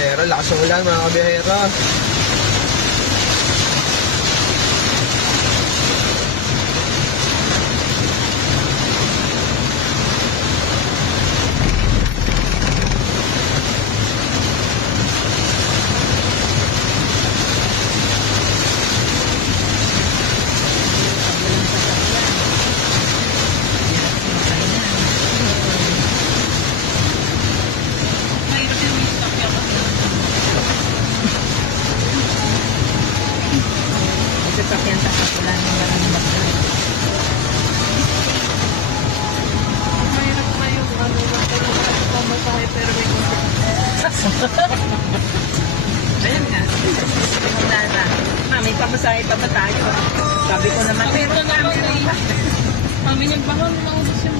kabiyahero. Lakas ng ulan mga kabiyahero. Sasakyan sa kapulan ng maraming bagay. Mahirap na yung ano na pamasahe pero may Ayan nga. Wala na. Mami, pamasahe pa ba tayo? Sabi ko naman, pero kami rin. Mami niyang bangon, maubos yung